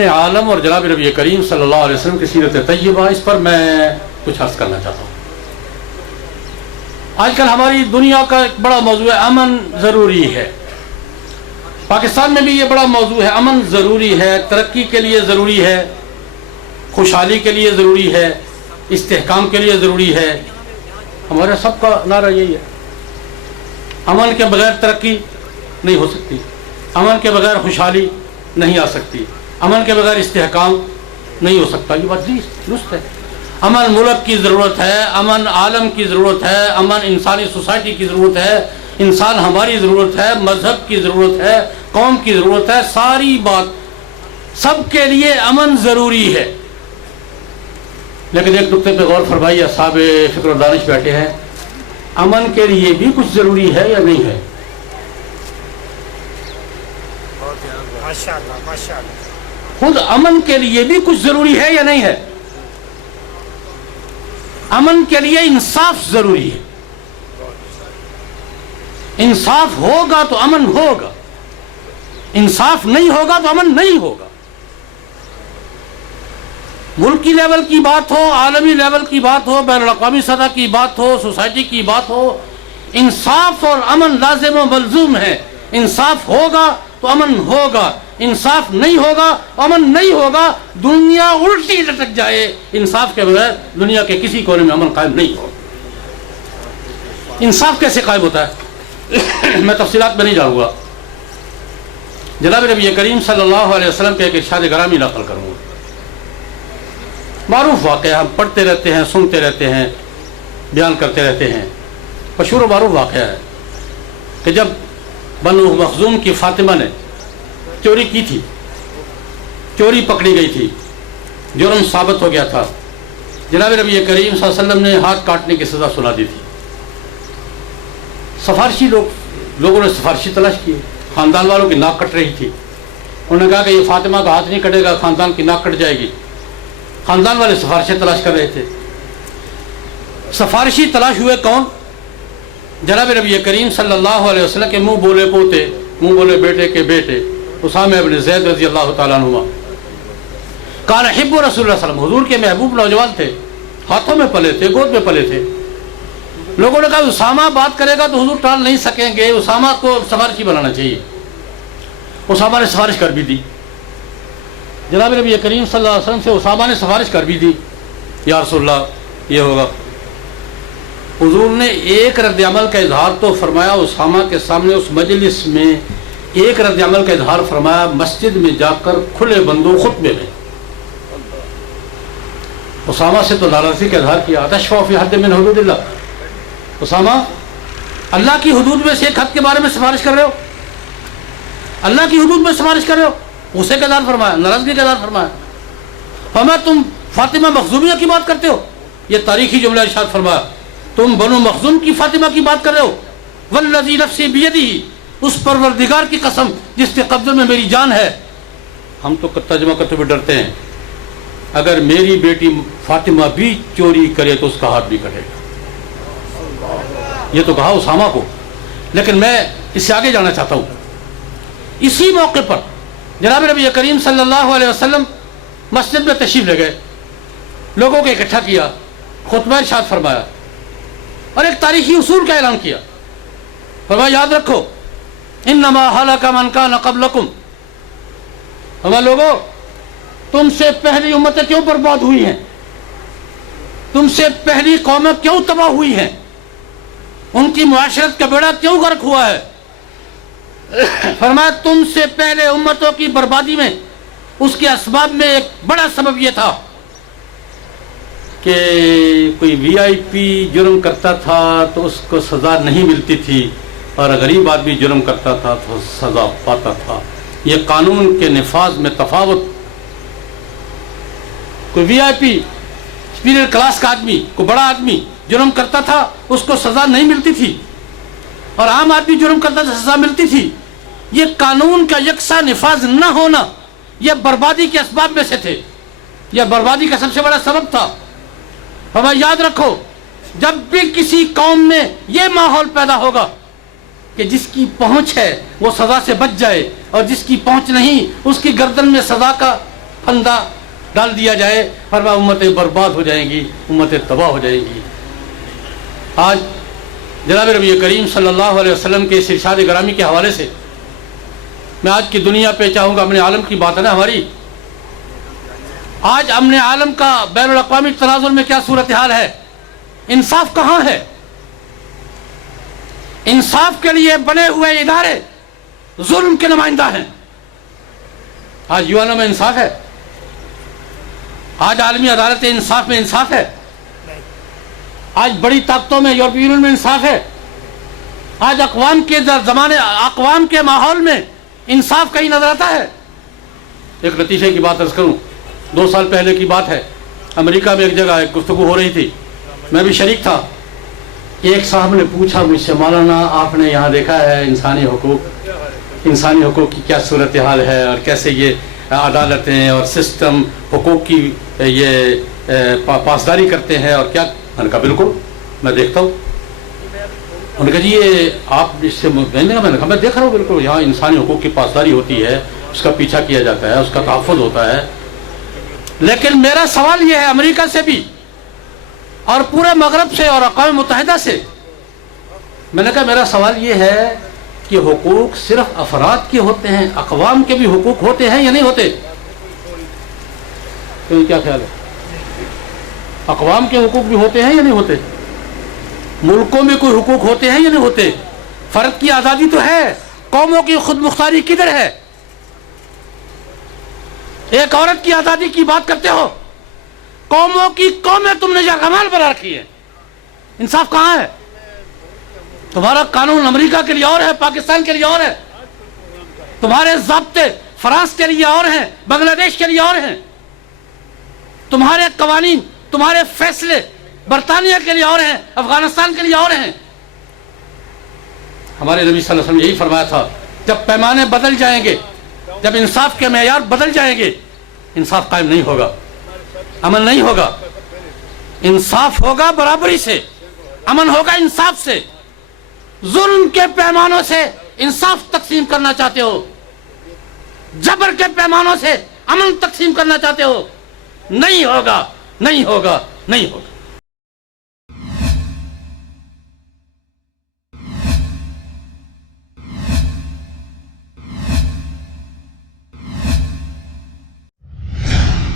اپنے عالم اور جناب نبی کریم صلی اللہ علیہ وسلم کی سیرت طیبہ، اس پر میں کچھ عرض کرنا چاہتا ہوں۔ آج کل ہماری دنیا کا ایک بڑا موضوع ہے امن ضروری ہے۔ پاکستان میں بھی یہ بڑا موضوع ہے، امن ضروری ہے، ترقی کے لیے ضروری ہے، خوشحالی کے لیے ضروری ہے، استحکام کے لیے ضروری ہے۔ ہمارا سب کا نعرہ یہی ہے، امن کے بغیر ترقی نہیں ہو سکتی، امن کے بغیر خوشحالی نہیں آ سکتی، امن کے بغیر استحکام نہیں ہو سکتا۔ یہ بات درست ہے۔ امن ملک کی ضرورت ہے، امن عالم کی ضرورت ہے، امن انسانی سوسائٹی کی ضرورت ہے، انسان ہماری ضرورت ہے، مذہب کی ضرورت ہے، قوم کی ضرورت ہے، ساری بات سب کے لیے امن ضروری ہے۔ لیکن ایک نقطے پہ غور فرمائیے، اصحاب فکر و دانش بیٹھے ہیں، امن کے لیے بھی کچھ ضروری ہے یا نہیں ہے؟ خود امن کے لیے بھی کچھ ضروری ہے یا نہیں ہے؟ امن کے لیے انصاف ضروری ہے، انصاف ہوگا تو امن ہوگا، انصاف نہیں ہوگا تو امن نہیں ہوگا۔ ملکی لیول کی بات ہو، عالمی لیول کی بات ہو، بین الاقوامی سطح کی بات ہو، سوسائٹی کی بات ہو، انصاف اور امن لازم و ملزوم ہے۔ انصاف ہوگا تو امن ہوگا، انصاف نہیں ہوگا امن نہیں ہوگا۔ دنیا الٹی لٹک جائے، انصاف کے بغیر دنیا کے کسی کونے میں امن قائم نہیں ہوگا۔ انصاف کیسے قائم ہوتا ہے میں تفصیلات میں نہیں جاؤں گا، جناب نبی کریم صلی اللہ علیہ وسلم کے ایک ارشاد گرامی نقل کروں گا۔ معروف واقعہ، ہم پڑھتے رہتے ہیں، سنتے رہتے ہیں، بیان کرتے رہتے ہیں، مشہور و معروف واقعہ ہے کہ جب بنو مخزوم کی فاطمہ نے چوری کی تھی، چوری پکڑی گئی تھی، جرم ثابت ہو گیا تھا، جناب نبی کریم صلی اللہ علیہ وسلم نے ہاتھ کاٹنے کی سزا سنا دی تھی۔ سفارشی لوگوں نے سفارشی تلاش کی، خاندان والوں کی ناک کٹ رہی تھی، انہوں نے کہا کہ یہ فاطمہ کا ہاتھ نہیں کٹے گا، خاندان کی ناک کٹ جائے گی۔ خاندان والے سفارشیں تلاش کر رہے تھے۔ سفارشی تلاش ہوئے کون؟ جناب نبی کریم صلی اللہ علیہ وسلم کے منہ بولے پوتے، منہ بولے بیٹے کے بیٹے اسامہ ابن زید رضی اللہ تعالیٰ عنہ۔ کان حب رسول اللہ صلی اللہ علیہ وسلم، حضور کے محبوب نوجوان تھے، ہاتھوں میں پلے تھے، گود میں پلے تھے۔ لوگوں نے کہا اسامہ بات کرے گا تو حضور ٹال نہیں سکیں گے، اسامہ کو سفارشی بنانا چاہیے۔ اسامہ نے سفارش کر بھی دی، جناب نبی کریم صلی اللہ علیہ وسلم سے اسامہ نے سفارش کر بھی دی، یا رسول اللہ یہ ہوگا۔ حضور نے ایک رد عمل کا اظہار تو فرمایا اسامہ کے سامنے، اس مجلس میں ایک رد عمل کا اظہار فرمایا مسجد میں جا کر کھلے بندوں خطبے میں۔ اسامہ سے تو ناراضگی کا اظہار کیا، اتشفع فی حد من حدود اللہ، اسامہ اللہ کی حدود میں سے ایک حد کے بارے میں سفارش کر رہے ہو، اللہ کی حدود میں سفارش کر رہے ہو، غصے کا اظہار فرمایا، ناراضگی کا اظہار فرمایا۔ فرمایا تم فاطمہ مخزومیہ کی بات کرتے ہو، یہ تاریخی جملہ ارشاد فرمایا، تم بنو مخزوم کی فاطمہ کی بات کر رہے ہو، والذی نفسی بیدہ، اس پروردگار کی قسم جس کے قبضے میں میری جان ہے۔ ہم تو ترجمہ کرتے ہوئے ڈرتے ہیں، اگر میری بیٹی فاطمہ بھی چوری کرے تو اس کا ہاتھ بھی کٹے گا۔ یہ تو کہا اسامہ کو، لیکن میں اس سے آگے جانا چاہتا ہوں۔ اسی موقع پر جناب نبی کریم صلی اللہ علیہ وسلم مسجد میں تشریف لے گئے، لوگوں کو اکٹھا کیا، خطبہ ارشاد فرمایا اور ایک تاریخی اصول کا اعلان کیا۔ فرمایا یاد رکھو انما ہلک من کان قبلکم، فرمایا لوگوں تم سے پہلی امتیں کیوں برباد ہوئی ہیں، تم سے پہلی قومیں کیوں تباہ ہوئی ہیں، ان کی معاشرت کا بیڑا کیوں غرق ہوا ہے۔ فرمایا تم سے پہلے امتوں کی بربادی میں اس کے اسباب میں ایک بڑا سبب یہ تھا کہ کوئی وی آئی پی جرم کرتا تھا تو اس کو سزا نہیں ملتی تھی، اور غریب آدمی جرم کرتا تھا تو سزا پاتا تھا۔ یہ قانون کے نفاذ میں تفاوت، کوئی وی آئی پی سپیریئر کلاس کا آدمی، کوئی بڑا آدمی جرم کرتا تھا اس کو سزا نہیں ملتی تھی، اور عام آدمی جرم کرتا تھا سزا ملتی تھی۔ یہ قانون کا یکساں نفاذ نہ ہونا یہ بربادی کے اسباب میں سے تھے، یہ بربادی کا سب سے بڑا سبب تھا۔ ہمیں یاد رکھو جب بھی کسی قوم میں یہ ماحول پیدا ہوگا کہ جس کی پہنچ ہے وہ سزا سے بچ جائے اور جس کی پہنچ نہیں اس کی گردن میں سزا کا پھندا ڈال دیا جائے، فرمایا امتیں برباد ہو جائیں گی، امتیں تباہ ہو جائیں گی۔ آج جناب نبی کریم صلی اللہ علیہ وسلم کے اس ارشاد گرامی کے حوالے سے میں آج کی دنیا پہ چاہوں گا، امن عالم کی بات ہے نا ہماری، آج امن عالم کا بین الاقوامی تناظر میں کیا صورتحال ہے؟ انصاف کہاں ہے؟ انصاف کے لیے بنے ہوئے ادارے ظلم کے نمائندہ ہیں۔ آج یو این او میں انصاف ہے؟ آج عالمی عدالت انصاف میں انصاف ہے؟ آج بڑی طاقتوں میں یورپی یونین میں انصاف ہے؟ آج اقوام کے ماحول میں انصاف کہیں نظر آتا ہے؟ ایک نتیجے کی بات عرض کروں، 2 سال پہلے کی بات ہے، امریکہ میں ایک جگہ ایک گفتگو ہو رہی تھی، میں بھی شریک تھا۔ ایک صاحب نے پوچھا مجھ سے، مولانا آپ نے یہاں دیکھا ہے انسانی حقوق کی کیا صورتحال ہے اور کیسے یہ عدالتیں اور سسٹم حقوق کی یہ پاسداری کرتے ہیں اور کیا؟ میں نے کہا بالکل میں دیکھتا ہوں۔ انہوں نے کہا جی یہ آپ اس سے میں نے کہا میں دیکھ رہا ہوں، بالکل یہاں انسانی حقوق کی پاسداری ہوتی ہے، اس کا پیچھا کیا جاتا ہے، اس کا تحفظ ہوتا ہے۔ لیکن میرا سوال یہ ہے امریکہ سے بھی اور پورے مغرب سے اور اقوام متحدہ سے، میں نے کہا میرا سوال یہ ہے کہ حقوق صرف افراد کے ہوتے ہیں، اقوام کے بھی حقوق ہوتے ہیں یا نہیں ہوتے؟ تو کیا خیال ہے؟ اقوام کے حقوق بھی ہوتے ہیں یا نہیں ہوتے؟ ملکوں میں کوئی حقوق ہوتے ہیں یا نہیں ہوتے؟ فرد کی آزادی تو ہے، قوموں کی خود مختاری کدھر ہے؟ ایک عورت کی آزادی کی بات کرتے ہو، قوموں کی قومیں تم نے یرغمال بنا رکھی ہے، انصاف کہاں ہے؟ تمہارا قانون امریکہ کے لیے اور ہے، پاکستان کے لیے اور ہے، تمہارے ضابطے فرانس کے لیے اور ہیں، بنگلہ دیش کے لیے اور ہیں، تمہارے قوانین، تمہارے فیصلے برطانیہ کے لیے اور ہیں، افغانستان کے لیے اور ہیں۔ ہمارے نبی صلی اللہ علیہ وسلم نے یہی فرمایا تھا، جب پیمانے بدل جائیں گے، جب انصاف کے معیار بدل جائیں گے، انصاف قائم نہیں ہوگا، امن نہیں ہوگا۔ انصاف ہوگا برابری سے، امن ہوگا انصاف سے۔ ظلم کے پیمانوں سے انصاف تقسیم کرنا چاہتے ہو، جبر کے پیمانوں سے امن تقسیم کرنا چاہتے ہو، نہیں ہوگا، نہیں ہوگا، نہیں ہوگا۔